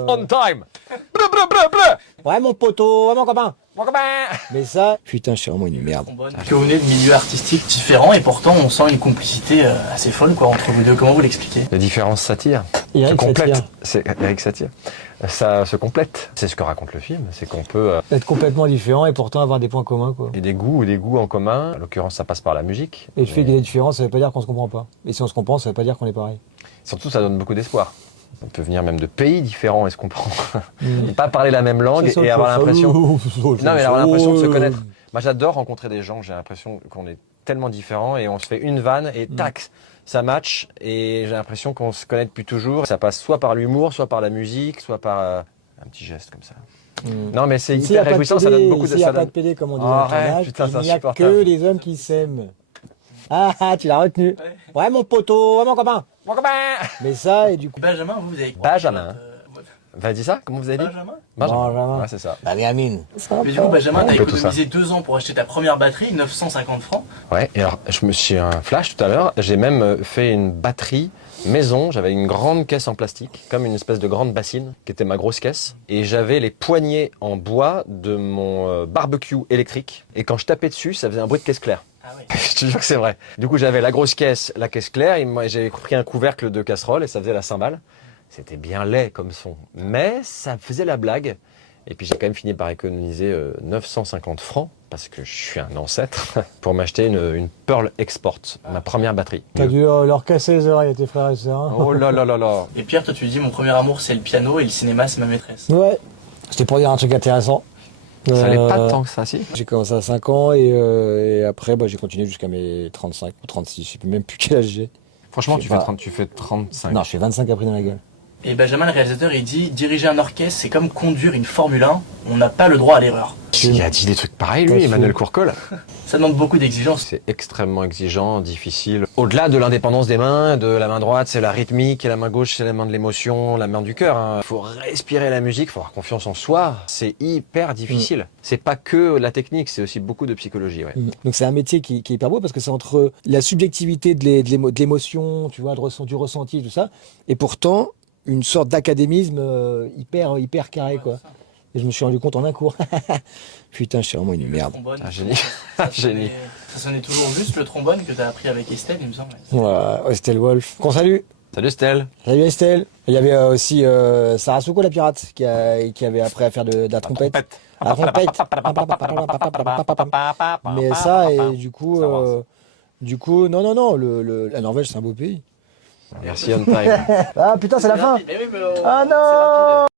On time. Bleu, bleu, bleu, bleu. Ouais, mon poteau, ouais, mon copain. Mon copain. Mais ça, putain, je suis vraiment une merde. Que vous venez de milieux artistiques différents et pourtant on sent une complicité assez folle quoi entre vous deux. Comment vous l'expliquez? Les différences s'attirent. Eric Se complètent. s'attire. C'est Eric s'attire. Ça se complète. C'est ce que raconte le film. C'est qu'on peut Être complètement différent et pourtant avoir des points communs, quoi. et des goûts en commun. En l'occurrence, ça passe par la musique. Et le fait qu'il y ait des différences, ça veut pas dire qu'on se comprend pas. Et si on se comprend, ça veut pas dire qu'on est pareil. Surtout, ça donne beaucoup d'espoir. On peut venir même de pays différents et se comprendre. Et pas parler la même langue et avoir l'impression. Non, mais avoir l'impression de se connaître. Moi, j'adore rencontrer des gens. J'ai l'impression qu'on est tellement différents et on se fait une vanne et tac, ça match. Et j'ai l'impression qu'on se connaît depuis toujours. Ça passe soit par l'humour, soit par la musique, soit par un petit geste comme ça. Non, mais c'est S'il y a hyper pas de réjouissant. Ça PD, donne beaucoup de. s'il y a Ça pas de donne... PD, comme on dit Oh, dans le arrête, tournage, putain, c'est il n'y a que insupportable. les hommes qui s'aiment. Ah, tu l'as retenu. Ouais, mon poteau, ouais, mon copain. Mon copain. Mais ça, et du coup... Benjamin, vous avez... Benjamin. Va dire ça. Comment vous avez dit? Benjamin. Benjamin. Ouais, c'est ça. La gamine. Mais du coup Benjamin, t'as On peut tout économisé 2 ans pour acheter ta première batterie, 950 francs. Ouais, et alors je me suis un flash tout à l'heure, j'ai même fait une batterie maison, j'avais une grande caisse en plastique, comme une espèce de grande bassine, qui était ma grosse caisse, et j'avais les poignées en bois de mon barbecue électrique, et quand je tapais dessus, ça faisait un bruit de caisse claire. Ah ouais. Je te jure que c'est vrai. Du coup, j'avais la grosse caisse, la caisse claire, et moi j'avais pris un couvercle de casserole, et ça faisait la cymbale. C'était bien laid comme son, mais ça faisait la blague. Et puis j'ai quand même fini par économiser 950 francs, parce que je suis un ancêtre, pour m'acheter une Pearl Export, ma première batterie. T'as dû leur casser les oreilles à tes frères et sœurs. Hein. Oh là là là là. Et Pierre, toi tu dis mon premier amour c'est le piano et le cinéma c'est ma maîtresse. Ouais. C'était pour dire un truc intéressant. Ça allait pas tant que ça, si. J'ai commencé à 5 ans et après j'ai continué jusqu'à mes 35 ou 36, je sais même plus quel âge j'ai. Franchement, Je sais pas. tu fais 35. Non, je fais 25 après dans la gueule. Et Benjamin le réalisateur il dit diriger un orchestre c'est comme conduire une Formule 1, on n'a pas le droit à l'erreur. Il a dit des trucs pareils, Pas lui, fou. Emmanuel Courcol. Ça demande beaucoup d'exigences. C'est extrêmement exigeant, difficile. Au-delà de l'indépendance des mains, de la main droite, c'est la rythmique, et la main gauche, c'est la main de l'émotion, la main du cœur. Il faut respirer la musique, il faut avoir confiance en soi. C'est hyper difficile. C'est pas que la technique, c'est aussi beaucoup de psychologie. Ouais. Donc c'est un métier qui est hyper beau parce que c'est entre la subjectivité de l'émotion, tu vois, du ressenti, tout ça, et pourtant une sorte d'académisme hyper carré, quoi. Et je me suis rendu compte en un cours. Putain, je suis vraiment une merde. Trombone, Un génie. ça Un génie. Ça sonnait toujours juste le trombone que t'as appris avec Estelle, il me semble. Ouais, Estelle Wolf. Qu'on salue. Salut Stell. Salut Estelle. Il y avait aussi Sarah Souko, la pirate, qui avait appris à faire de la trompette. La trompette. Mais ça, et du coup, non, la Norvège, c'est un beau pays. Merci on time. Ah putain, c'est la fin. Mais oui, mais Ah non. c'est rapide.